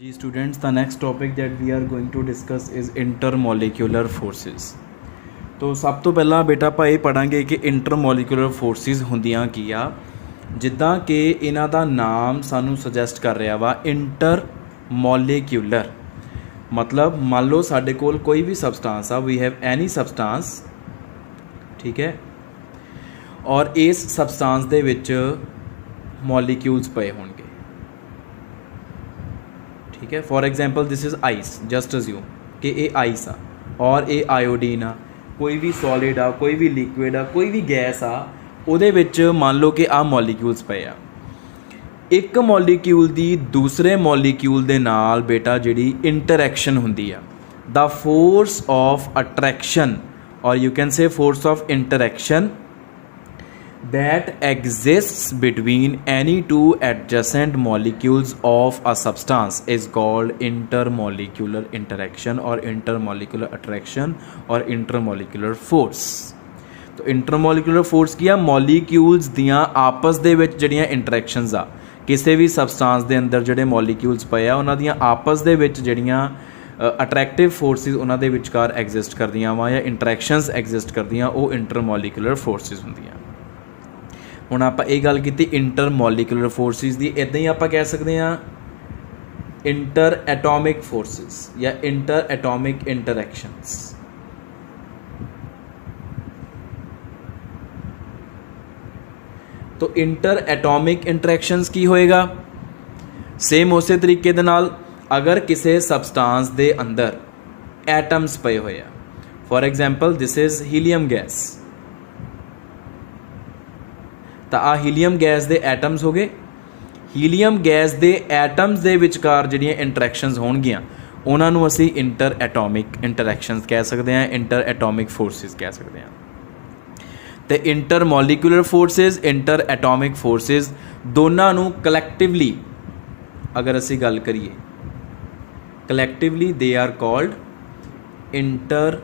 Ji students, the next topic that we are going to discuss is intermolecular forces. तो सब तो पहला बेटा ਆਪਾਂ ਇਹ ਪੜਾਂਗੇ ਕਿ ਇੰਟਰਮੋਲੀਕੂਲਰ ਫੋਰਸਿਸ ਹੁੰਦੀਆਂ ਕੀ ਆ। ਜਿੱਦਾਂ ਕਿ ਇਹਨਾਂ ਦਾ ਨਾਮ ਸਾਨੂੰ ਸੁਜੈਸਟ ਕਰ ਰਿਹਾ ਵਾ ਇੰਟਰਮੋਲੀਕੂਲਰ, मतलब मान लो साढ़े कोल कोई भी सबसटांस आ, वी हैव एनी सबसटांस, ठीक है, और इस सबसटांस दे विच मॉलिक्यूल्स पे होंगे, ठीक है। For example this is ice, just assume कि ये आइस आ और ये आयोडीन आ, कोई भी सॉलिड आ, कोई भी लिक्विड आ, कोई भी गैस आ, उहदे विच मान लो कि आ मॉलिक्यूल्स पे आ। एक मॉलिक्यूल दी दूसरे मॉलिक्यूल दे नाल बेटा जिहड़ी इंटरैक्शन हुंदी आ, द फोर्स ऑफ अट्रैक्शन और you can say force of interaction that exists between any two adjacent molecules of a substance is called intermolecular interaction or intermolecular attraction or intermolecular force। तो intermolecular force की आ molecules दियां आपस दे विच जिहड़ियां interactions आ, किसी भी substance दे अंदर जिहड़े molecules पए आ उन्हां दियां आपस दे विच जिहड़ियां अट्रैक्टिव फोर्सिस उन्हां दे विचकार एग्जिस्ट करदियां वा या इंटरैक्शनस एग्जिस्ट करदियां, वो इंटरमोलिकुलर फोर्सिस हुंदियां। ਹੁਣ ਆਪਾਂ ਇਹ ਗੱਲ ਕੀਤੀ ਇੰਟਰਮੋਲੀਕੂਲਰ ਫੋਰਸਿਸ ਦੀ, ਇੱਦਾਂ ਹੀ ਆਪਾਂ ਕਹਿ ਸਕਦੇ ਹਾਂ ਇੰਟਰ ਐਟੋਮਿਕ ਫੋਰਸਿਸ ਜਾਂ ਇੰਟਰ ਐਟੋਮਿਕ ਇੰਟਰੈਕਸ਼ਨਸ। तो इंटर एटॉमिक इंटरैक्शनस की होएगा सेम उस तरीके दे नाल अगर किसी सबसटांस दे अंदर एटम्स पे होए, for example this is helium gas, तो आ हीलियम गैस दे एटम्स हो गए। हीलियम गैस दे एटम्स दे विचकार जिहड़ियां इंटरैक्शनस होणगियां उन्हां नूं असीं इंटर एटॉमिक इंटरैक्शनस कह सकते हैं, इंटर एटॉमिक फोर्सिस कह सकते हैं। तो intermolecular forces interatomic forces दोनों नूं कलैक्टिवली अगर असी गल करिए collectively they are called inter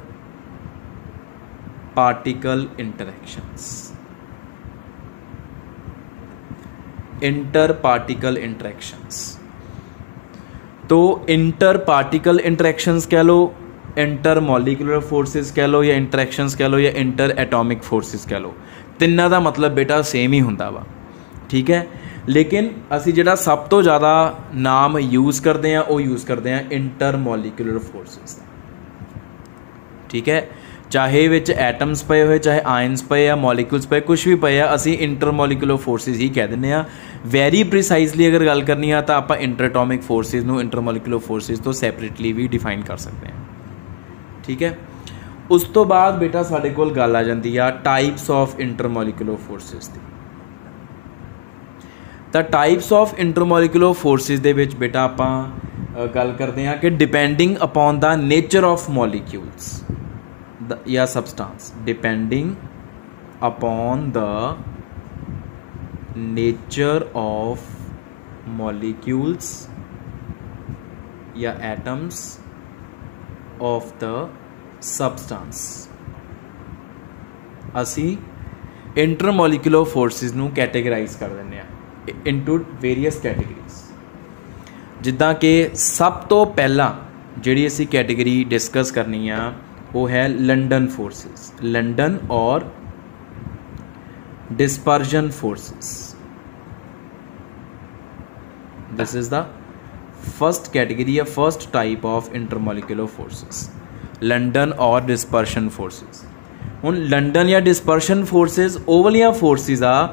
particle interactions. Interparticle interactions, तो इंटर पार्टिकल इंटरैक्शंस कह लो, इंटर मॉलिकुलर फोर्सिस कह लो, या इंटरैक्शनस कह लो, या इंटर एटॉमिक फोर्सिस कह लो, तिन्ना दा मतलब बेटा सेम ही हुंदा वा, ठीक है। लेकिन असी जिहड़ा सब तो ज़्यादा नाम यूज़ करते हैं वो यूज़ करते हैं इंटर मॉलिकुलर फोर्सिस, ठीक है। चाहे विच एटम्स पे होए, चाहे आयन्स पे या मॉलिक्यूल्स पे कुछ भी पे आ, असी इंटर मॉलिकुलर फोर्सिस ही कह दिंदे आ। वैरी प्रिसाइजली अगर गल करनी है तो आप इंटर एटॉमिक फोर्सिस नूं इंटर मॉलिकुलर फोर्सिस तो सैपरेटली भी डिफाइन कर सकते हैं, ठीक है। उस तो बाद बेटा साडे कोल गल आ जाती है टाइप्स ऑफ इंटरमोलिकुलर फोर्सिस दी। तो टाइप्स ऑफ इंटरमोलिकुलर फोर्सिस दे विच बेटा आपां गल करते हैं कि depending upon the nature of molecules या substance, depending upon the nature of molecules या एटम्स ऑफ द सबसटांस असी इंटरमोलिकुलर फोर्सिस नूं कैटेगराइज कर दिंदे आ इनटू वेरीअस कैटेगरीज। जिद्दां कि सब तो पहला जिहड़ी असी कैटेगरी डिस्कस करनी आ वो है लंडन फोर्सिस, लंडन और dispersion forces. This is the first category या first type of intermolecular forces, London और डिस्पर्शन फोर्सिस। हुण लंडन या डिस्पर्शन फोर्सिस ਉਹ ਵਾਲੀਆਂ फोर्सिस आ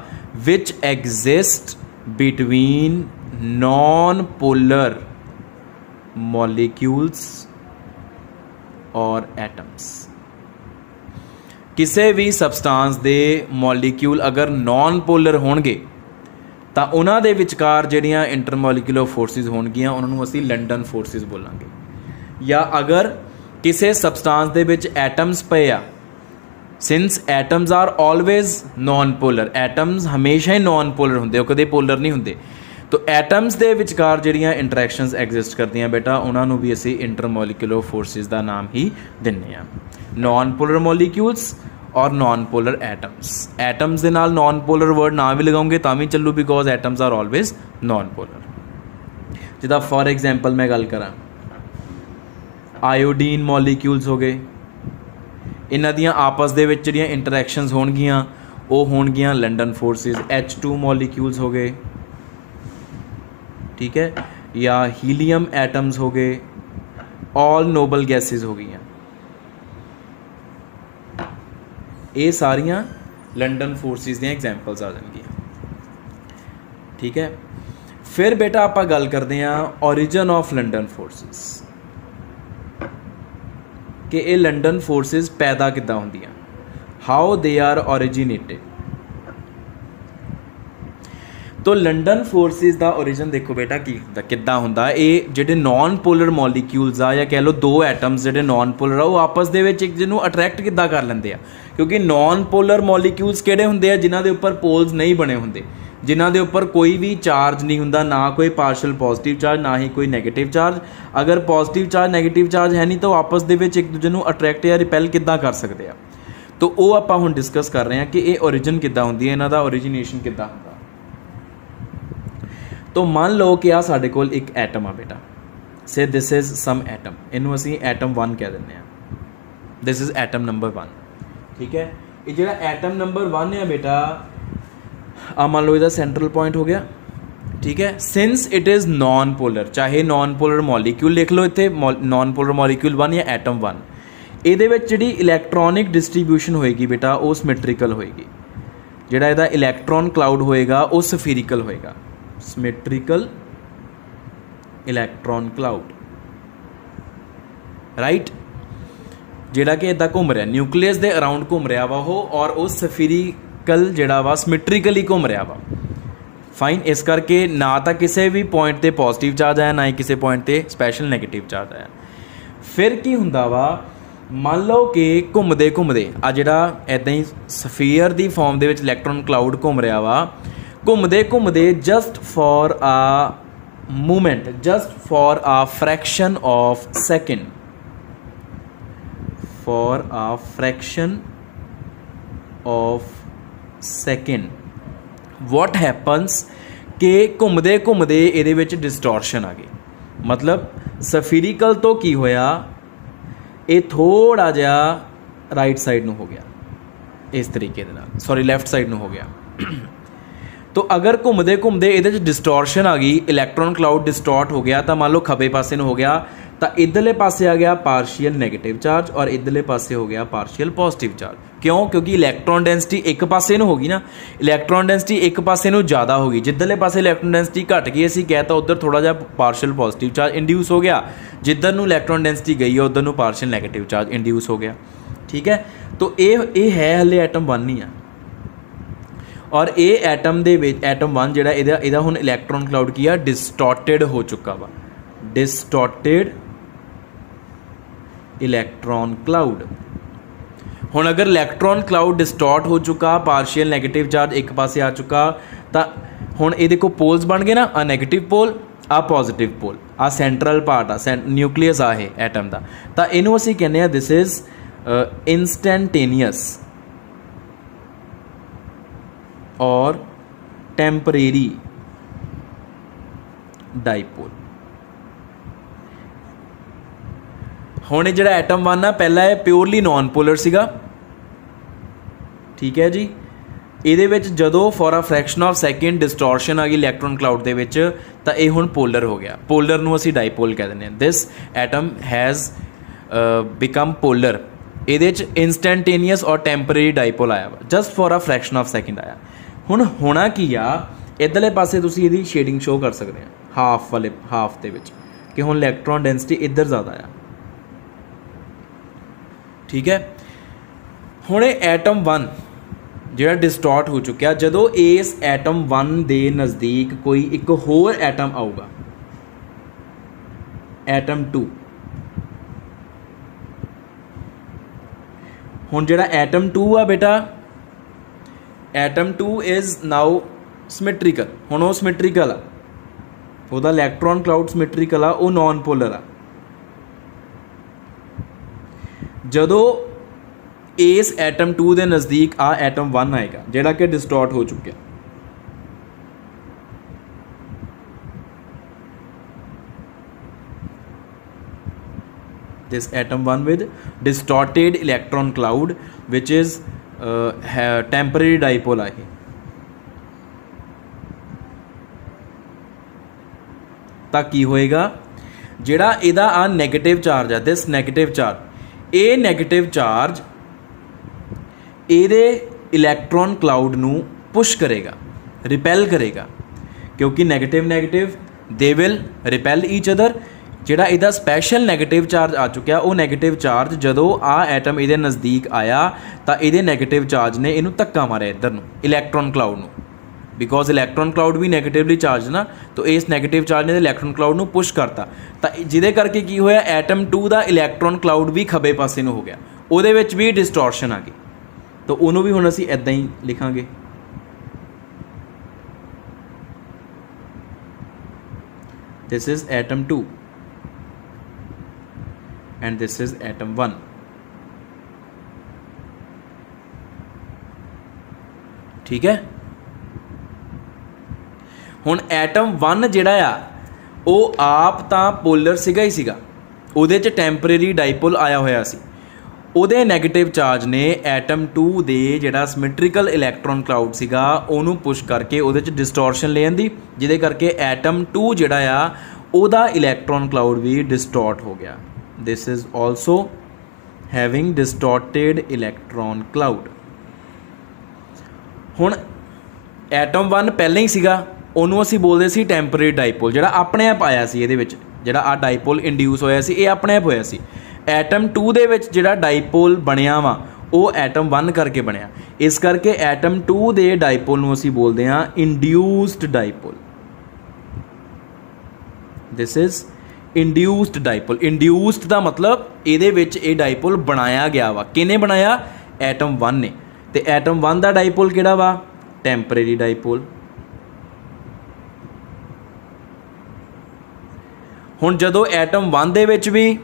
which exist between non polar molecules और एटम्स। किसी भी सबसटांस दे मॉलिक्यूल अगर नॉन पोलर होणगे ਤਾਂ ਉਹਨਾਂ ਦੇ ਵਿਚਕਾਰ ਜਿਹੜੀਆਂ ਇੰਟਰਮੋਲੀਕੂਲਰ फोर्सिस ਹੋਣਗੀਆਂ ਉਹਨਾਂ ਨੂੰ ਅਸੀਂ ਲੰਡਨ फोर्सिस ਬੋਲਾਂਗੇ। ਜਾਂ ਅਗਰ ਕਿਸੇ सबसटांस ਦੇ ਵਿੱਚ ਐਟਮਸ ਪਏ ਆ, since atoms are always non polar, atoms हमेशा ही नॉन पोलर होंगे, कदे पोलर नहीं होंगे, तो एटम्स के विचकार जिहड़ियां इंटरैक्शनस एग्जिस्ट करदियां बेटा उन्होंने भी असी इंटरमोलिकुलर फोर्सिस का नाम ही दिंदे आ। नॉन पोलर मॉलिक्यूल्स और नॉन पोलर एटम्स, एटम्स के नाल नॉन पोलर वर्ड ना भी लगाओगे तो भी चलू, because atoms are always non polar. जिदा फॉर एग्जाम्पल मैं गल करा आयोडीन मॉलीक्यूल्स हो गए, इन्हां दियां आपस दे विच जिहड़ियां इंटरैक्शनस होणगियां वो होणगियां लंडन फोर्सिस। H2 मॉलीक्यूल्स हो गए, ठीक है, या हीलियम एटम्स हो गए, ऑल नोबल गैसिज हो गई। ये सारियां लंडन फोर्सिस दी एग्जाम्पल्स आ जाएंगी, ठीक है। फिर बेटा आप गल करते हैं ओरिजिन ऑफ लंडन फोर्सिस कि ये लंडन फोर्सिस पैदा किद्दां होंदियां, हाउ दे आर ओरिजिनेटेड। तो लंडन फोर्सिस का ओरिजिन देखो बेटा की किद्दां हुंदा, ये जिहड़े नॉन पोलर मॉलीक्यूल्स आ या कह लो दो एटम्स जिहड़े नॉन पोलर आ वो आपस दे विच एक दूजे नूं अट्रैक्ट किद्दां कर लैंदे आ, क्योंकि नॉन पोलर मॉलीक्यूल्स किहड़े हुंदे आ जिन्हां दे उपर पोल्स नहीं बने हुंदे, जिन्हां दे उपर कोई भी चार्ज नहीं हुंदा, ना कोई पार्शल पॉजिटिव चार्ज ना ही कोई नैगेटिव चार्ज। अगर पॉजिटिव चार्ज नैगेटिव चार्ज है नहीं तो आपस दे विच एक दूजे नूं अट्रैक्ट या रिपैल किद्दां कर सकदे आ। तो वो आपां हुण डिस्कस कर रहे हैं कि ये ओरिजिन किद्दां हुंदी है, इन्हां दा ओरिजिनेशन किद्दां हुंदा। तो मान लो कि आ साडे कोल एक एटम आ बेटा, से दिस इज़ सम एटम, इनू असीं एटम 1 कह दिंदे आ, दिस इज़ एटम नंबर 1, ठीक है। ये जिहड़ा एटम नंबर 1 है बेटा आ मान लो इसका सेंट्रल पॉइंट हो गया, ठीक है। Since it is non polar, चाहे नॉन पोलर मॉलीक्यूल लिख लो इत्थे, नॉन पोलर मॉलीक्यूल 1 या एटम 1, ਇਹਦੇ ਵਿੱਚ ਜਿਹੜੀ ਇਲੈਕਟ੍ਰੋਨਿਕ ਡਿਸਟ੍ਰੀਬਿਊਸ਼ਨ ਹੋਏਗੀ ਬੇਟਾ ਉਹ ਸਮੈਟ੍ਰੀਕਲ ਹੋਏਗੀ। ਜਿਹੜਾ ਇਹਦਾ ਇਲੈਕਟ੍ਰੋਨ ਕਲਾਊਡ ਹੋਏਗਾ ਉਹ ਸਫੀਰਿਕਲ ਹੋਏਗਾ, ਸਮੈਟ੍ਰੀਕਲ ਇਲੈਕਟ੍ਰੋਨ ਕਲਾਊਡ, ਰਾਈਟ। ਜਿਹੜਾ ਕਿ ਇਦਾਂ ਘੁੰਮ ਰਿਹਾ ਨਿਊਕਲੀਅਸ ਦੇ ਅਰਾਊਂਡ ਘੁੰਮ ਰਿਹਾ ਵਾ ਉਹ, ਔਰ ਉਹ ਸਫੀਰਿਕਲ ਜਿਹੜਾ ਵਾ ਸਮੈਟ੍ਰੀਕਲੀ ਘੁੰਮ ਰਿਹਾ ਵਾ, फाइन। इस करके ना तो किसी भी पॉइंट पर पॉजिटिव चार्ज आया ना ही किसी पॉइंट पर स्पैशल नैगेटिव चार्ज आया। फिर की हुंदा वा, मान लो कि घूमते घूमते आ जिहड़ा इदां ही सफीयर की फॉर्म दे विच इलैक्ट्रॉन क्लाउड घूम रहा वा, घूमते घूमते just for uh movement, just for uh fraction of second, for uh fraction of second what happens कि घूमते घूमते ये डिस्टॉर्शन आ गई। मतलब सफीरिकल तो की होया, ये थोड़ा जिहा राइट साइड नूं हो गया, इस तरीके दे नाल, सॉरी लैफ्ट साइड नूं हो गया। तो अगर घूमते घूमते ये डिस्टॉर्शन आ गई, इलैक्ट्रॉन क्लाउड डिस्टॉर्ट हो गया, तो मान लो खब्बे पासे नूं हो गया, तो इधरले पासे आ गया पार्शियल नैगेटिव चार्ज और इधरले पासे हो गया पार्शियल पॉजिटिव चार्ज। क्यों? क्योंकि इलैक्ट्रॉन डेंसिटी एक पासे नूं होगी ना, इलैक्ट्रॉन डेंसिटी एक पासे नूं ज़्यादा होगी, जिधरले पासे इलैक्ट्रॉन डेंसिटी घट गई असीं कहता उधर थोड़ा जिहा पार्शियल पॉजिटिव चार्ज इंड्यूस हो गया, जिधर नूं इलैक्ट्रॉन डेंसिटी गई है उधर नूं पार्शियल नैगेटिव चार्ज इंड्यूस हो गया, ठीक है। तो ये है हले एटम 1 ही आ, और ये एटम दे विच एटम 1 जिहड़ा इहदा हुण इलैक्ट्रॉन क्लाउड की आ डिस्टॉर्टेड हो चुका वा, डिस्टॉर्टेड इलैक्ट्रॉन क्लाउड। हुण अगर इलैक्ट्रॉन क्लाउड डिस्टॉर्ट हो चुका, पार्शियल नैगेटिव चार्ज एक पासे आ चुका, तो हुण ये देखो पोल्स बन गए ना, आ नैगेटिव पोल आ पॉजिटिव पोल, आ सेंट्रल पार्ट आ न्यूक्लियस आ है एटम का, तो इनू असीं कहने दिस इज़ इंस्टैंटेनियस और टैंपरेरी डाईपोल। हुण जिहड़ा एटम 1 आ पहला है प्योरली नॉन पोलर सीगा, ठीक है जी। ਇਹਦੇ ਵਿੱਚ ਜਦੋਂ for a fraction of second distortion आ गई इलैक्ट्रॉन क्लाउड ਦੇ ਵਿੱਚ ਤਾਂ ਇਹ ਹੁਣ पोलर हो गया, पोलर ਨੂੰ ਅਸੀਂ डाईपोल कह ਦਿੰਦੇ ਹਾਂ। This atom has become polar, ਇਹਦੇ 'ਚ इंस्टैंटेनियस और टैंपरेरी डाईपोल आया वा, just for a fraction of second आया। ਹੁਣ होना की आ, इधरले पासे ਤੁਸੀਂ ਇਹਦੀ शेडिंग शो कर सकते हैं हाफ वाले हाफ ਦੇ ਵਿੱਚ कि ਹੁਣ इलैक्ट्रॉन डेंसिटी इधर ज़्यादा आ, ठीक है। हुण एटम 1 जिहड़ा डिस्टॉर्ट हो चुका, जदों इस एटम 1 के नज़दीक कोई एक होर एटम आऊगा, एटम 2, हुण जिहड़ा एटम 2 आ बेटा, एटम 2 इज़ नाउ सिमेट्रिकल, हुण वो सिमेट्रिकल आ, उहदा इलैक्ट्रॉन क्लाउड सिमेट्रिकल आ, वो नॉन पोलर आ। जदों इस एटम 2 के नज़दीक आ एटम 1 आएगा जिहड़ा कि डिस्टॉर्ट हो चुका, this atom 1 with distorted electron cloud which is temporary dipole है। ਤਾਂ ਕੀ ਹੋਏਗਾ, ਜਿਹੜਾ ਇਹਦਾ ਆ ਨੈਗੇਟਿਵ ਚਾਰਜ ਆ, ਦਿਸ ਨੈਗੇਟਿਵ ਚਾਰਜ, ਇਹ ਨੈਗੇਟਿਵ ਚਾਰਜ ਇਹਦੇ ਇਲੈਕਟ੍ਰੋਨ ਕਲਾਊਡ ਨੂੰ ਪੁਸ਼ ਕਰੇਗਾ, ਰਿਪੈਲ ਕਰੇਗਾ, ਕਿਉਂਕਿ negative negative they will repel each other. ਜਿਹੜਾ ਇਹਦਾ ਸਪੈਸ਼ਲ ਨੈਗੇਟਿਵ ਚਾਰਜ ਆ ਚੁੱਕਿਆ, ਉਹ ਨੈਗੇਟਿਵ ਚਾਰਜ ਜਦੋਂ ਆ ਐਟਮ ਇਹਦੇ ਨਜ਼ਦੀਕ ਆਇਆ ਤਾਂ ਇਹਦੇ ਨੈਗੇਟਿਵ ਚਾਰਜ ਨੇ ਇਹਨੂੰ ਧੱਕਾ ਮਾਰਿਆ ਇੱਧਰ ਨੂੰ, ਇਲੈਕਟ੍ਰੋਨ ਕਲਾਊਡ ਨੂੰ, बिकॉज इलैक्ट्रॉन क्लाउड भी नैगेटिवली चार्ज ना, तो इस नैगेटिव चार्ज ने इलैक्ट्रॉन क्लाउड ਨੂੰ पुश करता, ਤਾਂ ਜਿਹਦੇ ਕਰਕੇ ਕੀ ਹੋਇਆ, ਐਟਮ 2 ਦਾ ਇਲੈਕਟ੍ਰੋਨ ਕਲਾਊਡ ਵੀ ਖੱਬੇ ਪਾਸੇ ਨੂੰ ਹੋ ਗਿਆ, ਉਹਦੇ ਵਿੱਚ ਵੀ ਡਿਸਟੋਰਸ਼ਨ ਆ ਗਈ। ਤਾਂ ਉਹਨੂੰ ਵੀ ਹੁਣ ਅਸੀਂ ਇੱਦਾਂ ਹੀ ਲਿਖਾਂਗੇ, this is atom 2 and this is atom 1। ठीक है, ਹੁਣ ਐਟਮ 1 ਜਿਹੜਾ ਆ ਉਹ ਆਪ ਤਾਂ ਪੋਲਰ ਸੀਗਾ ਹੀ ਸੀਗਾ, ਉਹਦੇ 'ਚ ਟੈਂਪਰੇਰੀ ਡਾਈਪੋਲ ਆਇਆ ਹੋਇਆ ਸੀ, ਉਹਦੇ ਨੈਗੇਟਿਵ ਚਾਰਜ ਨੇ ਐਟਮ 2 ਦੇ ਜਿਹੜਾ ਸਿਮੈਟ੍ਰੀਕਲ ਇਲੈਕਟ੍ਰੋਨ ਕਲਾਊਡ ਸੀਗਾ ਉਹਨੂੰ ਪੁਸ਼ ਕਰਕੇ ਉਹਦੇ 'ਚ ਡਿਸਟੋਰਸ਼ਨ ਲੈ ਆਂਦੀ, ਜਿਹਦੇ ਕਰਕੇ ਐਟਮ 2 ਜਿਹੜਾ ਆ ਉਹਦਾ ਇਲੈਕਟ੍ਰੋਨ ਕਲਾਊਡ ਵੀ ਡਿਸਟੋਰਟ ਹੋ ਗਿਆ। This is also having distorted electron cloud. ਹੁਣ ਐਟਮ 1 ਪਹਿਲਾਂ ਹੀ ਸੀਗਾ, ਉਹਨੂੰ ਅਸੀਂ ਬੋਲਦੇ ਸੀ ਟੈਂਪਰੇਰੀ ਡਾਈਪੋਲ, ਜਿਹੜਾ ਆਪਣੇ ਆਪ ਆਇਆ ਸੀ ਇਹਦੇ ਵਿੱਚ, ਜਿਹੜਾ ਆ ਡਾਈਪੋਲ ਇੰਡਿਊਸ ਹੋਇਆ ਸੀ ਇਹ ਆਪਣੇ ਆਪ ਹੋਇਆ ਸੀ। ਐਟਮ 2 ਦੇ ਵਿੱਚ ਜਿਹੜਾ ਡਾਈਪੋਲ ਬਣਿਆ ਵਾ ਉਹ ਐਟਮ 1 ਕਰਕੇ ਬਣਿਆ, ਇਸ ਕਰਕੇ ਐਟਮ 2 ਦੇ ਡਾਈਪੋਲ ਨੂੰ ਅਸੀਂ ਬੋਲਦੇ ਹਾਂ induced dipole. This is induced dipole. Induced ਦਾ ਮਤਲਬ ਇਹਦੇ ਵਿੱਚ ਇਹ ਡਾਈਪੋਲ ਬਣਾਇਆ ਗਿਆ ਵਾ, ਕਿਹਨੇ ਬਣਾਇਆ, ਐਟਮ 1 ਨੇ। ਤੇ ਐਟਮ 1 ਦਾ ਡਾਈਪੋਲ ਕਿਹੜਾ ਵਾ, ਟੈਂਪਰੇਰੀ ਡਾਈਪੋਲ। ਹੁਣ ਜਦੋਂ ਐਟਮ 1 ਦੇ ਵਿੱਚ ਵੀ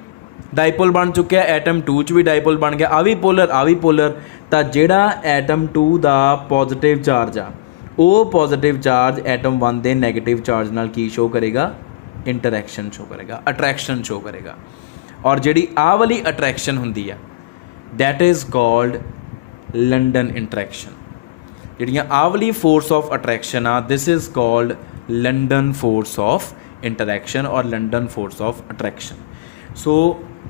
ਡਾਈਪੋਲ ਬਣ ਚੁੱਕਿਆ, ਐਟਮ 2 'ਚ ਵੀ ਡਾਈਪੋਲ ਬਣ ਗਿਆ, ਆ ਵੀ ਪੋਲਰ ਆ ਵੀ ਪੋਲਰ, ਤਾਂ ਜਿਹੜਾ ਐਟਮ 2 ਦਾ ਪੋਜ਼ੀਟਿਵ ਚਾਰਜ ਆ ਉਹ ਪੋਜ਼ੀਟਿਵ ਚਾਰਜ ਐਟਮ 1 ਦੇ ਨੈਗੇਟਿਵ ਚਾਰਜ ਨਾਲ ਕੀ ਸ਼ੋ ਕਰੇਗਾ, ਇੰਟਰੈਕਸ਼ਨ ਸ਼ੋ ਕਰੇਗਾ, ਅਟਰੈਕਸ਼ਨ ਸ਼ੋ ਕਰੇਗਾ। ਔਰ ਜਿਹੜੀ ਆਹ ਵਾਲੀ ਅਟਰੈਕਸ਼ਨ ਹੁੰਦੀ ਆ that is called London interaction. ਜਿਹੜੀਆਂ ਆਹ ਵਾਲੀ ਫੋਰਸ ਆਫ ਅਟਰੈਕਸ਼ਨ ਆ this is called London force of interaction ਔਰ ਲੰਡਨ ਫੋਰਸ ਆਫ ਅਟਰੈਕਸ਼ਨ। ਸੋ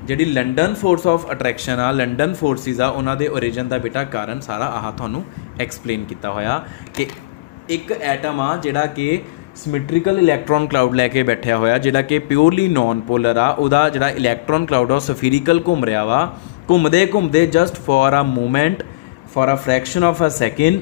ਜਿਹੜੀ ਲੰਡਨ ਫੋਰਸ ਆਫ ਅਟਰੈਕਸ਼ਨ ਆ, ਲੰਡਨ ਫੋਰਸਿਸ ਆ, ਉਹਨਾਂ ਦੇ ਓਰੀਜਨ ਦਾ ਬੇਟਾ ਕਾਰਨ ਸਾਰਾ ਆਹ ਤੁਹਾਨੂੰ ਐਕਸਪਲੇਨ ਕੀਤਾ ਹੋਇਆ ਕਿ ਇੱਕ ਐਟਮ ਆ ਜਿਹੜਾ ਕਿ ਸਿਮੈਟ੍ਰੀਕਲ ਇਲੈਕਟ੍ਰੋਨ ਕਲਾਊਡ ਲੈ ਕੇ ਬੈਠਿਆ ਹੋਇਆ, ਜਿਹੜਾ ਕਿ ਪਿਓਰਲੀ ਨੋਨ ਪੋਲਰ ਆ, ਉਹਦਾ ਜਿਹੜਾ ਇਲੈਕਟ੍ਰੋਨ ਕਲਾਊਡ ਆ ਸਫੀਰੀਕਲ ਘੁੰਮ ਰਿਹਾ ਵਾ, ਘੁੰਮਦੇ ਘੁੰਮਦੇ just for a moment, for a fraction of a second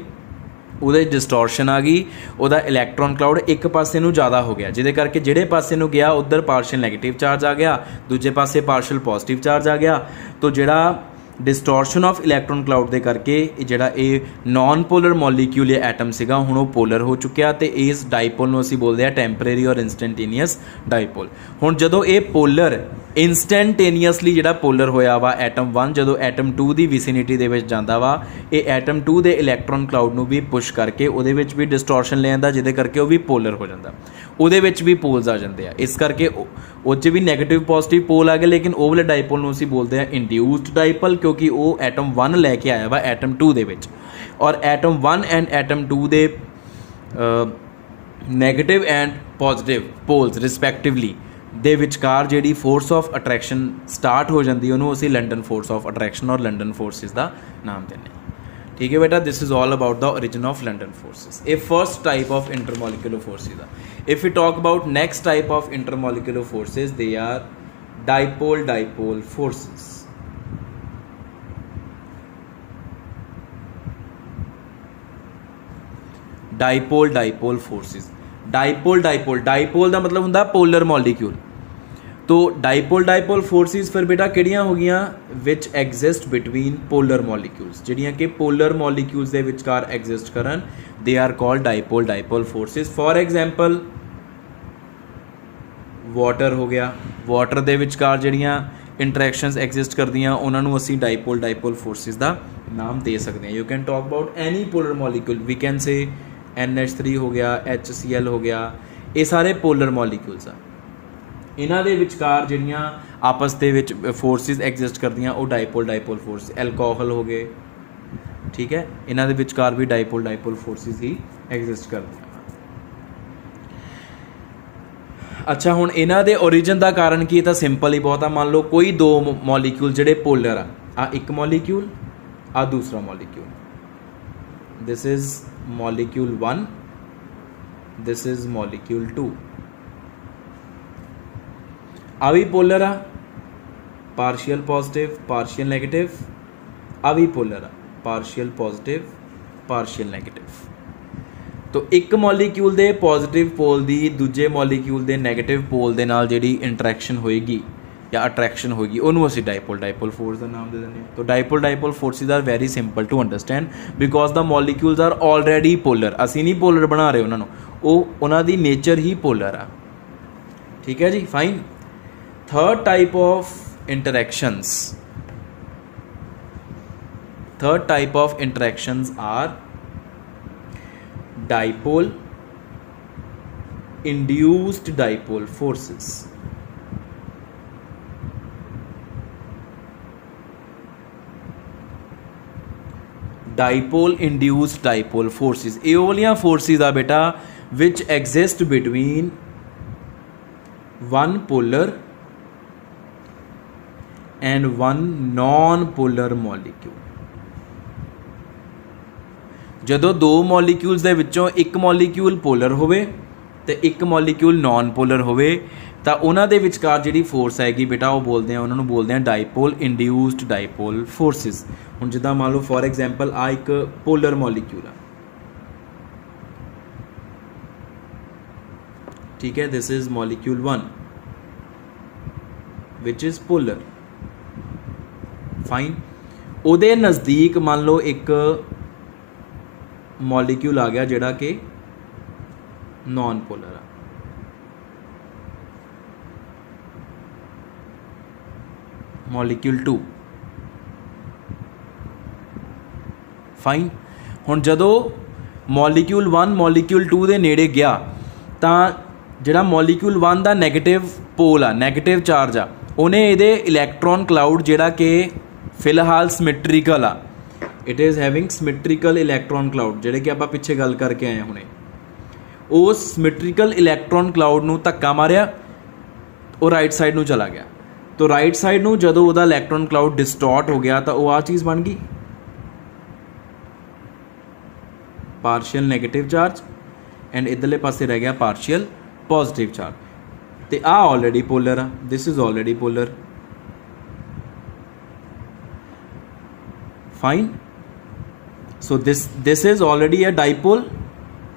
ਉਹਦੇ ਡਿਸਟੋਰਸ਼ਨ ਆ ਗਈ, ਉਹਦਾ ਇਲੈਕਟ੍ਰੋਨ ਕਲਾਊਡ ਇੱਕ ਪਾਸੇ ਨੂੰ ਜ਼ਿਆਦਾ ਹੋ ਗਿਆ, ਜਿਹਦੇ ਕਰਕੇ ਜਿਹੜੇ ਪਾਸੇ ਨੂੰ ਗਿਆ ਉੱਧਰ ਪਾਰਸ਼ਲ ਨੈਗੇਟਿਵ ਚਾਰਜ ਆ ਗਿਆ, ਦੂਜੇ ਪਾਸੇ ਪਾਰਸ਼ਲ ਪੋਜ਼ਿਟਿਵ ਚਾਰਜ ਆ ਗਿਆ। ਤੋ ਜਿਹੜਾ ਡਿਸਟੋਰਸ਼ਨ ਆਫ ਇਲੈਕਟ੍ਰੋਨ ਕਲਾਊਡ ਦੇ ਕਰਕੇ ਜਿਹੜਾ ਇਹ ਨਾਨ ਪੋਲਰ ਮੋਲੀਕਿਊਲ ਜਾਂ ਐਟਮ ਸੀਗਾ ਹੁਣ ਉਹ ਪੋਲਰ ਹੋ ਚੁੱਕਿਆ, ਤੇ ਇਸ ਡਾਈਪੋਲ ਨੂੰ ਅਸੀਂ ਬੋਲਦੇ ਹਾਂ ਟੈਂਪਰੇਰੀ ਔਰ ਇੰਸਟੈਂਟੇਨੀਅਸ ਡਾਈਪੋਲ। ਹੁਣ ਜਦੋਂ ਇਹ ਪੋਲਰ ਇੰਸਟੈਂਟੇਨੀਅਸਲੀ ਜਿਹੜਾ ਪੋਲਰ ਹੋਇਆ ਵਾ ਐਟਮ 1 ਜਦੋਂ ਐਟਮ 2 ਦੀ ਵਿਸਿਨਿਟੀ ਦੇ ਵਿੱਚ ਜਾਂਦਾ ਵਾ, ਇਹ ਐਟਮ 2 ਦੇ ਇਲੈਕਟ੍ਰੋਨ ਕਲਾਊਡ ਨੂੰ ਵੀ ਪੁਸ਼ ਕਰਕੇ ਉਹਦੇ ਵਿੱਚ ਵੀ ਡਿਸਟੋਰਸ਼ਨ ਲੈ ਆਉਂਦਾ, ਜਿਹਦੇ ਕਰਕੇ ਉਹ ਵੀ ਪੋਲਰ ਹੋ ਜਾਂਦਾ, ਉਹਦੇ ਵਿੱਚ ਵੀ ਪੋਲਸ ਆ ਜਾਂਦੇ ਆ, ਇਸ ਕਰਕੇ ਉਹ 'ਚ ਵੀ ਨੈਗੇਟਿਵ ਪੋਜ਼ਿਟਿਵ ਪੋਲ ਆ ਗਏ। ਲੇਕਿਨ ਉਹ ਵਾਲੇ ਡਾਈਪੋਲ ਨੂੰ ਅਸੀਂ ਬੋਲਦੇ ਹਾਂ ਇੰਡਿਊਸਡ ਡਾਈਪੋਲ, ਕਿਉਂਕਿ ਉਹ ਐਟਮ 1 ਲੈ ਕੇ ਆਇਆ ਵਾ ਐਟਮ 2 ਦੇ ਵਿੱਚ, ਔਰ ਐਟਮ 1 ਐਂਡ ਐਟਮ 2 ਦੇ ਨੈਗੇਟਿਵ ਐਂਡ ਪੋਜ਼ਿਟਿਵ ਪੋਲਸ ਰਿਸਪੈਕਟਿਵਲੀ ਦੇ ਵਿਚਕਾਰ ਜਿਹੜੀ ਫੋਰਸ ਆਫ ਅਟਰੈਕਸ਼ਨ ਸਟਾਰਟ ਹੋ ਜਾਂਦੀ ਉਹਨੂੰ ਅਸੀਂ ਲੰਡਨ ਫੋਰਸ ਆਫ ਅਟਰੈਕਸ਼ਨ ਔਰ ਲੰਡਨ ਫੋਰਸਿਸ ਦਾ ਨਾਮ ਦਿੰਦੇ ਹਾਂ। ठीक है बेटा, this is all about the origin of London forces, a first type of intermolecular forces. If we talk about next type of intermolecular forces, they are dipole dipole forces. Dipole dipole forces, dipole dipole dipole का मतलब होंगे polar molecule. तो dipole dipole forces फिर बेटा किहड़ियां हो गईयां, which exist between polar molecules, जिहड़ियां कि पोलर मॉलिक्यूल्स दे विचकार एग्जिस्ट करन, they are called dipole dipole forces. For example water हो गया, वाटर दे विचकार जिहड़ियां इंटरैक्शनस एग्जिस्ट करदियां उन्हां नूं असीं डाइपोल डाइपोल फोर्सिस दा नाम दे सकते हैं। You can talk about any polar molecule, we can say NH3 हो गया, HCl हो गया, ये सारे पोलर मॉलिक्यूल्स आ। इन्हां दे विचकार जिहड़ियां आपस दे विच फोर्सिस एग्जिस्ट करदियां वो डाइपोल फोर्स एल्कोहल हो गए, ठीक है, इन्हां दे विचकार भी डाइपोल फोर्सिस ही एग्जिस्ट करदियां। अच्छा हुण इन्हां दे ओरिजिन का कारण की, तो सिंपल ही बहुत आ। मान लो कोई दो मॉलीक्यूल जिहड़े पोलर आ एक मॉलीक्यूल आ दूसरा molecule, this is molecule 1, this is molecule 2, आ भी पोलर आ, पार्शियल पॉजिटिव पार्शियल नेगेटिव, आ भी पोलर आ, पार्शियल पॉजिटिव पार्शियल नेगेटिव। तो एक मॉलीक्यूल दे पॉजिटिव पोल दी दूजे मॉलीक्यूल दे नैगेटिव पोल दे नाल जिहड़ी इंटरैक्शन होएगी या अट्रैक्शन होएगी उन्होंने असीं डाइपोल फोर्स का नाम दे देंगे। तो dipole forces are very simple to understand because the molecules are already polar. असीं नहीं पोलर बना रहे उन्होंने, उन्हां दी नेचर ही पोलर आ, ठीक है जी, fine. Third type of interactions are dipole induced dipole forces. Dipole induced dipole forces ये वालियां फोर्सेस आ बेटा which exist between one polar and one non polar molecule. जदों दो मॉलीक्यूल्स दे विचों एक मॉलीक्यूल पोलर होवे ते एक मॉलीक्यूल नॉन पोलर होवे तो उन्हां दे विचकार जिहड़ी फोर्स आएगी बेटा वो बोलते हैं, उन्होंने बोलते हैं डाइपोल इंड्यूस्ड डाइपोल फोर्सेस। हुण जिद्दां मान लो फॉर एग्जाम्पल आ एक पोलर मॉलीक्यूल आ, ठीक है, this is molecule 1 which is polar, fine. उहदे नज़दीक मान लो एक मॉलीक्यूल आ गया जिहड़ा कि नॉन पोलर आ, मॉलीक्यूल 2, फाइन। हुण जदों मॉलीक्यूल 1 मॉलीक्यूल 2 दे नेड़े गया तां जिहड़ा मॉलीक्यूल 1 दा नैगेटिव पोल आ, नैगेटिव चार्ज आ, उन्हें इहदे इलैक्ट्रॉन क्लाउड जिहड़ा कि फिलहाल सिमेट्रिकल आ, it is having symmetrical electron cloud जिहड़े कि आपां पिछे गल करके आए हुणे, उस सिमेट्रिकल इलैक्ट्रॉन क्लाउड नूं धक्का मारिया वो राइट साइड नूं चला गया। तो राइट साइड नूं जदों उहदा इलैक्ट्रॉन क्लाउड डिस्टॉर्ट हो गया तो वो आ चीज़ बन गई पार्शियल नैगेटिव चार्ज एंड इधरले पासे रह गया पार्शियल पॉजिटिव चार्ज। तो आ ऑलरेडी पोलर आ, this is already polar, fine. So this is already a dipole,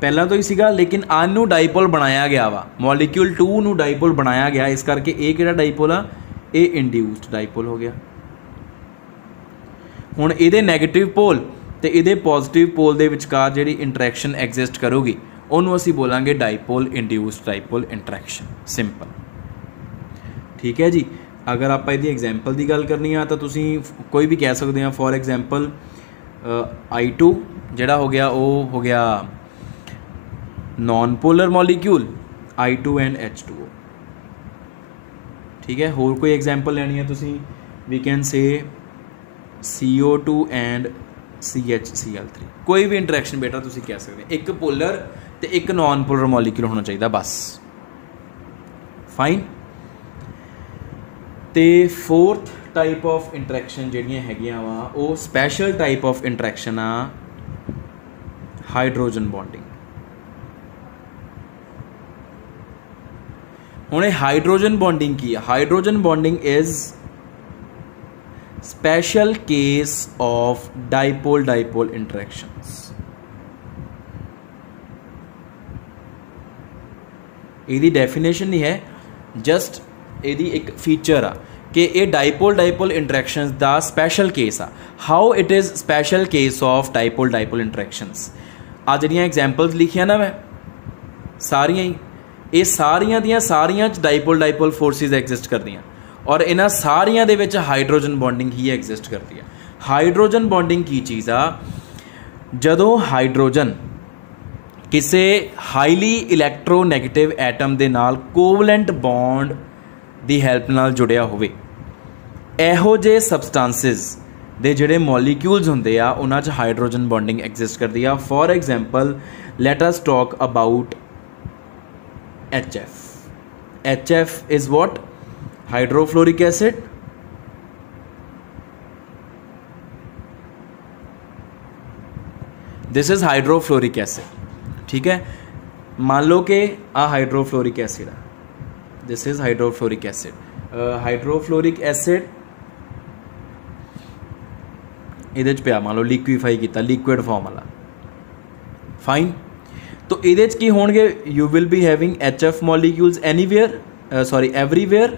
पहला तो ही सीगा, लेकिन आन नूं डाइपोल बनाया गया वा, मॉलीक्यूल 2 नूं डाइपोल बनाया गया, इस करके ये किहड़ा डाइपोल आ, ये इंड्यूस्ड डाइपोल हो गया। हुण इहदे नैगेटिव पोल ते इहदे पॉजिटिव पोल दे विचकार जिहड़ी इंटरैक्शन एग्जिस्ट करूगी उन्होंने असीं बोलांगे dipole induced dipole interaction, simple, ठीक है जी। अगर आप इहदी एग्जाम्पल की गल करनी है तो तुसीं कोई भी कह सकते हैं, फॉर एग्जाम्पल I2 जिहड़ा हो गया वो हो गया non polar molecule I2 and H2O, ठीक है। होर कोई एग्जाम्पल लैनी है तुसीं, वी कैन से CO2 एंड CHCl3, कोई भी इंटरैक्शन बेटा तुसीं कह सकते हैं, एक पोलर तो एक नॉन पोलर मॉलीक्यूल होना चाहिए बस, फाइन। तो फोर्थ टाइप ऑफ इंटरैक्शन जिहड़ियां हैगियां वा वो स्पैशल टाइप ऑफ इंटरैक्शन आ हाइड्रोजन बॉन्डिंग। हुण हाइड्रोजन बॉन्डिंग की है, hydrogen bonding is special case of dipole dipole interactions. ਇਹਦੀ ਡੈਫੀਨੇਸ਼ਨ नहीं है, जस्ट ਇਹਦੀ एक फीचर आ कि ये डाइपोल डाइपोल इंटरैक्शंस ਦਾ स्पैशल केस आ। How it is special case of dipole dipole interactions, आ ਜਿਹੜੀਆਂ एग्जाम्पल्स लिखिया ना मैं सारियां ही, ये सारियां दियां सारियां डाइपोल डाइपोल फोर्सिस एग्जिस्ट करदियां और इन्हां सारियां दे विच हाइड्रोजन बॉन्डिंग ही एग्जिस्ट करती है। हाइड्रोजन बॉन्डिंग की चीज़ आ, जदों हाइड्रोजन किसी हाईली इलैक्ट्रोनैगेटिव एटम दे नाल कोवलेंट बॉन्ड ਦੀ ਹੈਲਪ ਨਾਲ ਜੁੜਿਆ ਹੋਵੇ। ਇਹੋ ਜਿਹੇ ਸਬਸਟੈਂਸਿਸ ਦੇ ਜਿਹੜੇ ਮੋਲੀਕਿਊਲਸ ਹੁੰਦੇ ਆ ਉਹਨਾਂ 'ਚ ਹਾਈਡਰੋਜਨ ਬੌਂਡਿੰਗ ਐਗਜ਼ਿਸਟ ਕਰਦੀ ਆ। For example let us talk about HF. HF is what? Hydrofluoric acid. This is hydrofluoric acid. ठीक है, मान लो कि आ हाइड्रोफ्लोरिक एसिड है। This is hydrofluoric acid. Hydrofluoric acid ਇਹਦੇ 'ਚ ਪਿਆ, ਮੰਨ ਲਓ ਲਿਕੁਈਫਾਈ ਕੀਤਾ, ਲਿਕੁਇਡ ਫਾਰਮ ਵਾਲਾ। ਫਾਈਨ। तो ਇਹਦੇ 'ਚ ਕੀ ਹੋਣਗੇ? You will be having HF molecules anywhere sorry everywhere.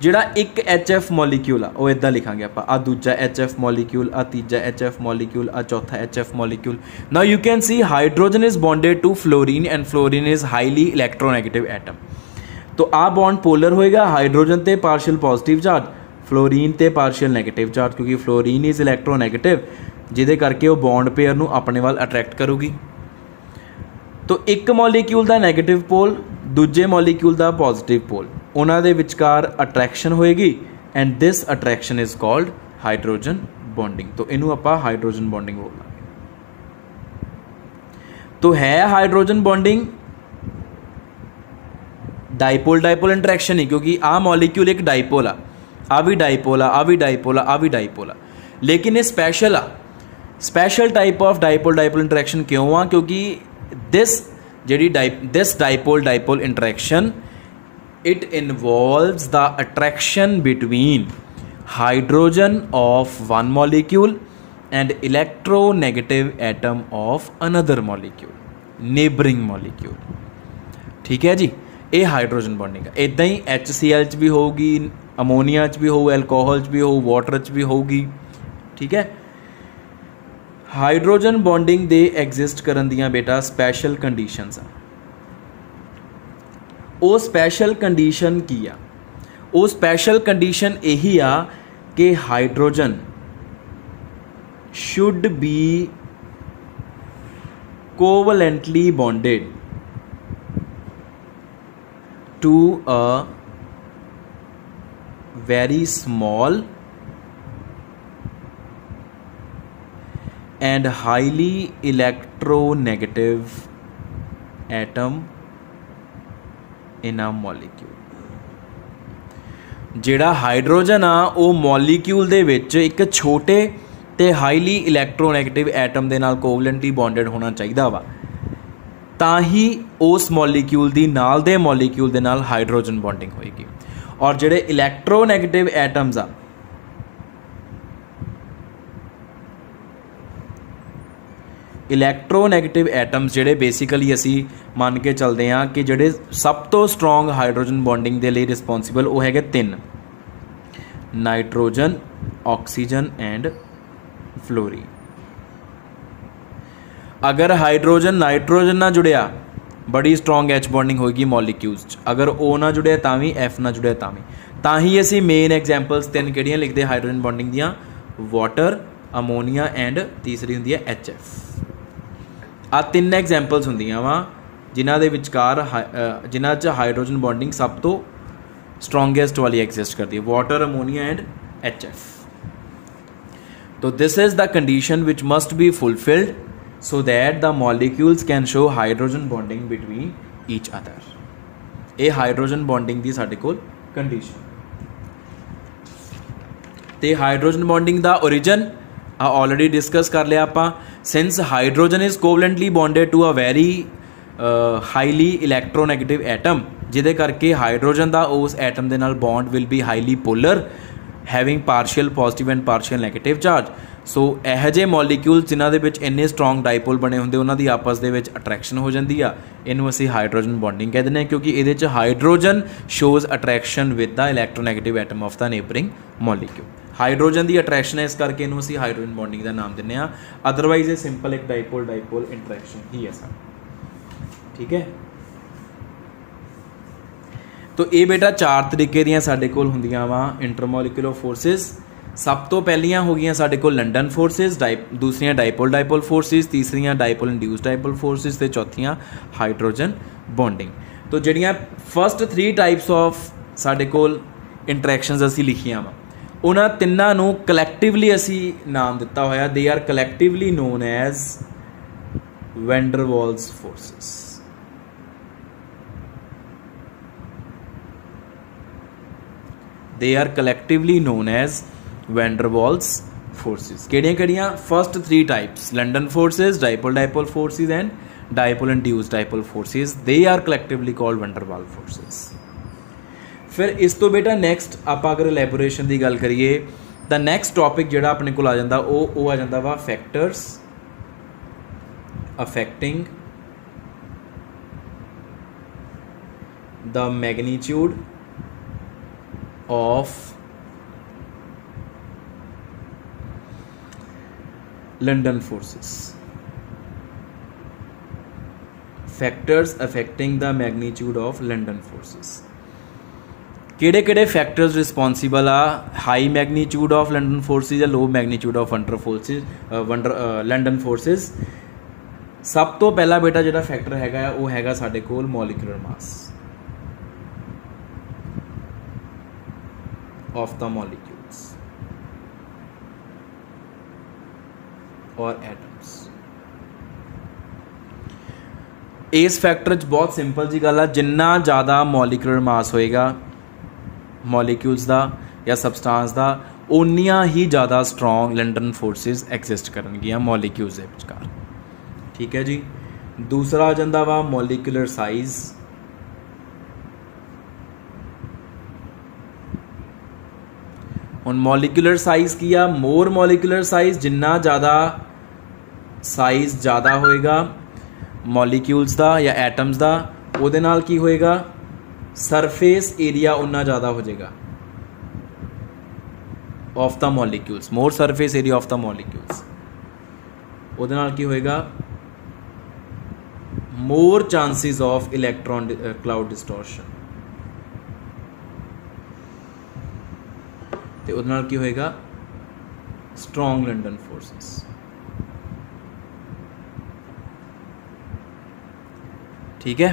ਜਿਹੜਾ ਇੱਕ HF ਮੋਲੀਕਿਊਲ ਆ ਉਹ ਇੱਦਾਂ ਲਿਖਾਂਗੇ ਆਪਾਂ, ਆ ਦੂਜਾ HF ਮੋਲੀਕਿਊਲ, ਆ ਤੀਜਾ HF ਮੋਲੀਕਿਊਲ, ਆ ਚੌਥਾ HF molecule. Now you can see hydrogen is bonded to fluorine and fluorine is highly electronegative atom. तो आ बॉन्ड पोलर होएगा, हाइड्रोजन ते पार्शियल पॉजिटिव चार्ज, फ्लोरीन ते पार्शियल नैगेटिव चार्ज, क्योंकि फ्लोरीन इज़ इलैक्ट्रोनैगेटिव, जिहदे करके वो बॉन्ड पेयर नूं अपने वाल अट्रैक्ट करूगी। तो एक मॉलीक्यूल दा नैगेटिव पोल, दूजे मॉलीक्यूल दा पॉजिटिव पोल, उन्हां दे विचकार अट्रैक्शन होएगी and this attraction is called hydrogen bonding. तो इनू आपां हाइड्रोजन बॉन्डिंग बोलांगे। तो है hydrogen bonding dipole dipole interaction ही, क्योंकि आ मॉलीक्यूल एक डाइपोल आ भी डाइपोल आ भी डाइपोल आ भी डाइपोल आ, लेकिन ये स्पैशल आ, special type of dipole dipole interaction क्यों आ? क्योंकि this dipole dipole interaction it involves the attraction between hydrogen of one molecule and electronegative atom of another molecule, neighbouring molecule. ठीक है जी, ये हाइड्रोजन बॉन्डिंग है। इदां ही HCl च भी होगी, अमोनीया च भी हो, एल्कोहल च भी हो, वाटर च भी होगी। ठीक है, हाइड्रोजन बॉन्डिंग दे एग्जिस्ट करन दियां बेटा स्पैशल कंडीशनस आ। वो स्पैशल कंडीशन की आ? वो स्पैशल कंडीशन यही आ कि hydrogen should be covalently bonded to a very small and highly electronegative atom in a molecule। ਜਿਹੜਾ ਹਾਈਡਰੋਜਨ ਆ ਉਹ ਮੋਲੀਕਿਊਲ ਦੇ ਵਿੱਚ ਇੱਕ ਛੋਟੇ ਤੇ ਹਾਈਲੀ ਇਲੈਕਟ੍ਰੋਨੈਗੇਟਿਵ ਐਟਮ ਦੇ ਨਾਲ ਕੋਵਲੈਂਟਲੀ ਬੌਂਡਡ ਹੋਣਾ ਚਾਹੀਦਾ ਵਾ, ਤਾਂ ਹੀ ਉਸ ਮੋਲੀਕਿਊਲ ਦੀ ਨਾਲ ਦੇ ਮੋਲੀਕਿਊਲ ਦੇ ਨਾਲ ਹਾਈਡਰੋਜਨ ਬੌਂਡਿੰਗ ਹੋਏਗੀ। ਔਰ ਜਿਹੜੇ ਇਲੈਕਟ੍ਰੋਨੈਗੇਟਿਵ ਐਟਮਸ ਆ, ਇਲੈਕਟ੍ਰੋਨੈਗੇਟਿਵ ਐਟਮਸ ਜਿਹੜੇ ਬੇਸਿਕਲੀ ਅਸੀਂ ਮੰਨ ਕੇ ਚੱਲਦੇ ਹਾਂ ਕਿ ਜਿਹੜੇ ਸਭ ਤੋਂ ਸਟਰੋਂਗ ਹਾਈਡਰੋਜਨ ਬੌਂਡਿੰਗ ਦੇ ਲਈ ਰਿਸਪੌਂਸੀਬਲ ਉਹ ਹੈਗੇ ਤਿੰਨ, ਨਾਈਟ੍ਰੋਜਨ, ਆਕਸੀਜਨ ਐਂਡ ਫਲੋਰੀਨ। अगर हाइड्रोजन नाइट्रोजन ना जुड़िया बड़ी स्ट्रोंग H बॉन्डिंग होगी मॉलीक्यूल्स च, अगर O ना जुड़िया तां भी, F ना जुड़िया तां भी। तां ही असी मेन एग्जाम्पल्स तीन किहड़ियां लिखते हाइड्रोजन बॉन्डिंग दियां, वाटर, अमोनीया एंड तीसरी हुंदी है HF। आ तीन एग्जाम्पल्स हुंदियां वा जिन्हां दे विचकार जिन्हां च हाइड्रोजन बॉन्डिंग सब तो स्ट्रोंगेस्ट वाली एग्जिस्ट करती है, वाटर, अमोनीया एंड HF। तो this is the condition which must be fulfilled so that the molecules can show hydrogen bonding between each other। ये हाइड्रोजन बॉन्डिंग दी साडे कोल कंडीशन। ते हाइड्रोजन बॉन्डिंग दा ओरिजिन ऑलरेडी डिस्कस कर लिया आपां। Since hydrogen is covalently bonded to a very highly electronegative atom, जिहदे करके हाइड्रोजन दा उस एटम दे नाल bond will be highly polar, having partial positive and partial negative charge. So ਇਹੋ ਜਿਹੇ ਮੋਲੀਕਿਊਲ ਜਿਨ੍ਹਾਂ ਦੇ ਵਿੱਚ ਇੰਨੇ ਸਟਰੋਂਗ ਡਾਈਪੋਲ ਬਣੇ ਹੁੰਦੇ ਉਹਨਾਂ ਦੀ ਆਪਸ ਦੇ ਵਿੱਚ ਅਟਰੈਕਸ਼ਨ ਹੋ ਜਾਂਦੀ ਆ, ਇਹਨੂੰ ਅਸੀਂ ਹਾਈਡਰੋਜਨ ਬੌਂਡਿੰਗ ਕਹਿ ਦਿੰਦੇ ਹਾਂ, ਕਿਉਂਕਿ ਇਹਦੇ 'ਚ hydrogen shows attraction with the electronegative atom of the neighbouring molecule. Hydrogen ਦੀ ਅਟਰੈਕਸ਼ਨ ਹੈ, ਇਸ ਕਰਕੇ ਇਹਨੂੰ ਅਸੀਂ ਹਾਈਡਰੋਜਨ ਬੌਂਡਿੰਗ ਦਾ ਨਾਮ ਦਿੰਦੇ ਹਾਂ। ਅਦਰਵਾਈਜ਼ ਇਹ ਸਿੰਪਲ ਇੱਕ ਡਾਈਪੋਲ ਡਾਈਪੋਲ ਇੰਟਰੈਕਸ਼ਨ ਹੀ ਹੈ ਸਾਡਾ। ਠੀਕ ਹੈ, तो ये बेटा चार तरीके दियां साडे कोल हुंदियां वा इंटरमोलिकुलर फोर्सिस। सब तो पहलियां हो गई साडे कोल लंडन फोर्सिस, दूसरियां डाइपोल डाइपोल फोर्सिस, तीसरियां डाइपोल इंड्यूस डाइपोल फोर्सिस ते चौथियां हाइड्रोजन बॉन्डिंग। तो ਜਿਹੜੀਆਂ फस्ट 3 टाइप्स ऑफ ਸਾਡੇ ਕੋਲ इंटरैक्शनस ਅਸੀਂ ਲਿਖੀਆਂ ਵਾ ਉਹਨਾਂ ਤਿੰਨਾਂ ਨੂੰ ਕਲੈਕਟਿਵਲੀ ਅਸੀਂ ਨਾਮ ਦਿੱਤਾ ਹੋਇਆ they are collectively known as van der Waals forces. they are collectively known as van der Waals forces। ਕਿਹੜੀਆਂ first 3 types London forces, dipole forces and dipole induced dipole forces, they are collectively called van der Waals forces। फिर इस तो बेटा next ਆਪਾਂ अगर एलैबोरेशन की गल करिए ਤਾਂ नैक्सट टॉपिक ਜਿਹੜਾ ਆਪਣੇ ਕੋਲ ਆ ਜਾਂਦਾ ਉਹ ਆ ਜਾਂਦਾ ਵਾ factors affecting the magnitude of London forces। factors affecting the magnitude of London forces। ਕਿਹੜੇ फैक्टर्स रिस्पॉन्सिबल आ high magnitude of London forces या low magnitude of London forces. सब तो पहला बेटा जो फैक्टर हैगा वो हैगा साडे कोल molecular mass of the molecules or atoms। इस फैक्टर च बहुत सिंपल जी गल है जिन्ना ज़्यादा मॉलिक्यूलर मास होएगा मॉलिक्यूल्स का या सबसटांस का उन्नियां ही ज़्यादा स्ट्रॉन्ग लंडन फोर्सिस एग्जिस्ट करनगियां मॉलिक्यूल्स के विचकार। ठीक है जी। दूसरा आ जाता वा मॉलिक्यूलर साइज़। हुण मॉलिक्यूलर साइज़ की आ मोर मॉलिक्यूलर साइज़ जिन्ना ज़्यादा साइज़ ज़्यादा होएगा मॉलिक्यूल्स का या एटम्स का उहदे नाल की होएगा सरफेस एरिया उन्ना ज़्यादा हो जाएगा of the molecules more surface area of the molecules उहदे नाल की होएगा more chances of electron cloud distortion ते उहदे नाल की होएगा स्ट्रॉन्ग लंडन फोर्सेस। ठीक है।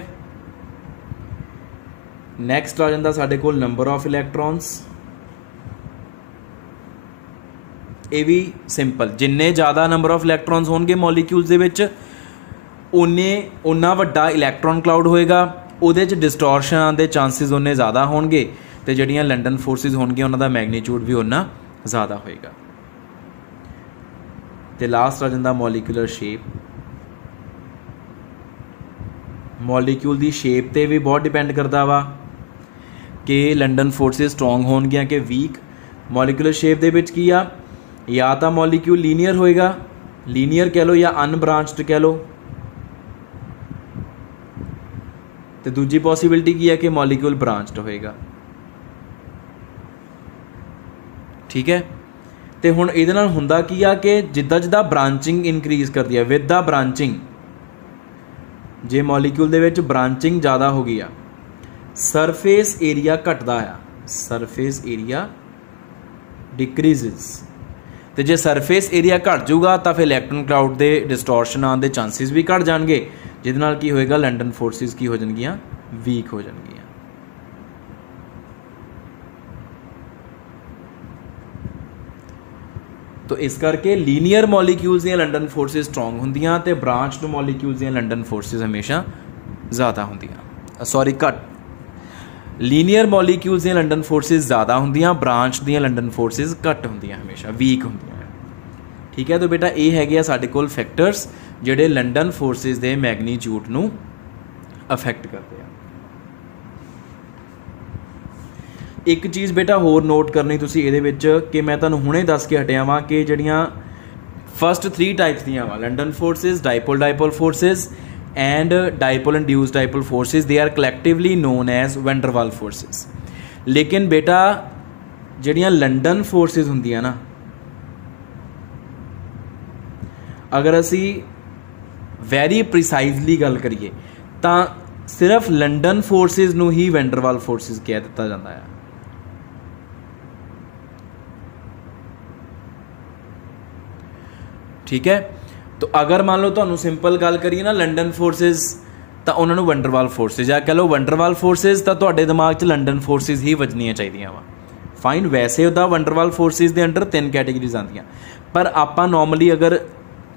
नैक्सट आ जाता साढ़े कोल नंबर ऑफ इलैक्ट्रॉन्स। ये भी सिंपल जिन्ने ज़्यादा नंबर ऑफ इलैक्ट्रॉन्स होंगे मॉलिक्यूल्स दे विच उन्ना वड्डा इलैक्ट्रॉन क्लाउड होएगा उहदे च डिस्टॉर्शन के चांसिस उन्ने ज़्यादा होणगे ते जिहड़ियां लंडन फोर्सिस होणगियां उन्हां दा मैगनीट्यूड भी उन्ना ज़्यादा होएगा। ते लास्ट आ जाता मॉलिक्यूलर शेप। मॉलिक्यूल की शेप ते भी बहुत डिपेंड करता वा कि लंडन फोर्सिस स्ट्रॉन्ग होणगियां कि वीक। मॉलिक्यूलर शेप दे विच की आ या तो मॉलिक्यूल लीनियर होएगा लीनियर कह लो या अनब्रांचड कह लो तो दूजी पॉसिबिलिटी की है कि मॉलिक्यूल ब्रांचड होएगा। ठीक है। तो हुण इहदे नाल हुंदा की आ कि जिद्दां जिद्दां ब्रांचिंग इनक्रीज़ करदी है with the branching J molecule they which branching ज़्यादा हो गई आ सरफेस एरिया घटदा आ सरफेस एरिया डिक्रीजेस तो जे सरफेस एरिया घट जूगा तो फिर इलैक्ट्रॉन क्लाउड के डिस्टॉर्शन आने के चांसिस भी घट जाएंगे जिहदे नाल की होएगा लंडन फोर्सिस की हो जाएगियां वीक हो जाएगियां। तो इस करके लीनियर मॉलिक्यूल्स दी लंडन फोर्सिस स्ट्रॉन्ग होंदियां ते ब्रांच्ड मॉलिक्यूल्स दी लंडन फोर्सिस हमेशा ज़्यादा होंदियां सॉरी घट लीनियर मॉलिक्यूल्स दी लंडन फोर्सिस ज़्यादा होंदियां ब्रांच दी लंडन फोर्सिस घट होंदियां हमेशा वीक होंदियां। ठीक है। तो बेटा ये है साडे कोल फैक्टर्स जिहड़े लंडन फोर्सिस दे मैगनीट्यूड नूं अफैक्ट करते हैं। एक चीज़ बेटा होर नोट करनी तुसीं इहदे विच कि मैं तुहानूं हुणे दस के हटिया वां कि जिहड़ियां फस्ट 3 टाइप्स दियां वां London forces dipole forces and dipole induced dipole forces they are collectively known as van der Waals forces. लेकिन बेटा जिहड़ियां लंडन फोर्सिस हुंदियां ना अगर असी वैरी प्रिसाइजली गल करिए तो सिर्फ लंडन फोर्सिस नूं ही वैन डर वाल्स फोर्सिस कह दिता जाता है। ठीक है। तो अगर मान लो तुहानूं सिंपल गल करिए ना लंडन फोर्सिस ਤਾਂ ਉਹਨਾਂ ਨੂੰ ਵੰਡਰਵਾਲ ਫੋਰਸਿਸ ਜਾਂ ਕਹਿ ਲਓ ਵੰਡਰਵਾਲ ਫੋਰਸਿਸ, ਤਾਂ ਤੁਹਾਡੇ ਦਿਮਾਗ 'ਚ ਲੰਡਨ ਫੋਰਸਿਸ ਹੀ ਵੱਜਣੀਆਂ ਚਾਹੀਦੀਆਂ ਵਾ। ਫਾਈਨ, ਵੈਸੇ ਉਹਦਾ ਵੰਡਰਵਾਲ ਫੋਰਸਿਸ ਦੇ ਅੰਡਰ 3 ਕੈਟੇਗਰੀਜ਼ ਆਉਂਦੀਆਂ, ਪਰ ਆਪਾਂ ਨੋਰਮਲੀ ਅਗਰ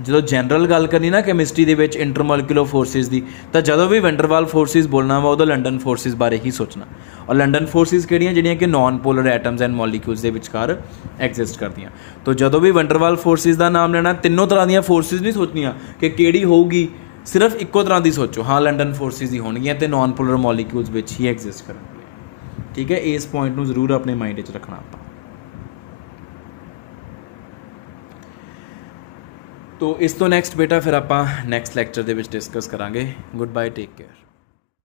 ਜਦੋਂ ਜਨਰਲ ਗੱਲ ਕਰਨੀ ਨਾ ਕੈਮਿਸਟਰੀ ਦੇ ਵਿੱਚ ਇੰਟਰਮੋਲੀਕੂਲਰ ਫੋਰਸਿਸ ਦੀ, ਤਾਂ ਜਦੋਂ ਵੀ ਵੰਡਰਵਾਲ ਫੋਰਸਿਸ ਬੋਲਣਾ ਵਾ ਉਦੋਂ ਲੰਡਨ ਫੋਰਸਿਸ ਬਾਰੇ ਹੀ ਸੋਚਣਾ। ਔਰ ਲੰਡਨ ਫੋਰਸਿਸ ਕਿਹੜੀਆਂ, ਜਿਹੜੀਆਂ ਕਿ non polar atoms and molecules ਦੇ ਵਿਚਕਾਰ ਐਗਜ਼ਿਸਟ ਕਰਦੀਆਂ। ਤਾਂ ਜਦੋਂ ਵੀ ਵੰਡਰਵਾਲ ਫੋਰਸਿਸ ਦਾ ਨਾਮ ਲੈਣਾ, ਤਿੰਨੋਂ ਤਰ੍ਹਾਂ ਦੀਆਂ ਫੋਰਸਿਸ ਨਹੀਂ ਸੋਚਣੀਆਂ ਕਿ ਕਿਹੜੀ ਹੋਊਗੀ, ਸਿਰਫ ਇੱਕੋ ਤਰ੍ਹਾਂ ਦੀ ਸੋਚੋ, ਹਾਂ ਲੰਡਨ ਫੋਰਸਿਸ ਹੀ ਹੋਣਗੀਆਂ ਅਤੇ ਨੋਨ ਪੋਲਰ ਮੋਲੀਕਿਊਲਸ ਵਿੱਚ ਹੀ ਐਗਜ਼ਿਸਟ ਕਰਨਗੀਆਂ। ਠੀਕ ਹੈ, ਇਸ ਪੁਆਇੰਟ ਨੂੰ ਜ਼ਰੂਰ ਆਪਣੇ ਮਾਈਂਡ ਵਿੱਚ ਰੱਖਣਾ ਆਪਾਂ। ਤੋ ਇਸ ਤੋਂ ਨੈਕਸਟ ਬੇਟਾ ਫਿਰ ਆਪਾਂ ਨੈਕਸਟ ਲੈਕਚਰ ਦੇ ਵਿੱਚ ਡਿਸਕਸ ਕਰਾਂਗੇ। Goodbye, take care.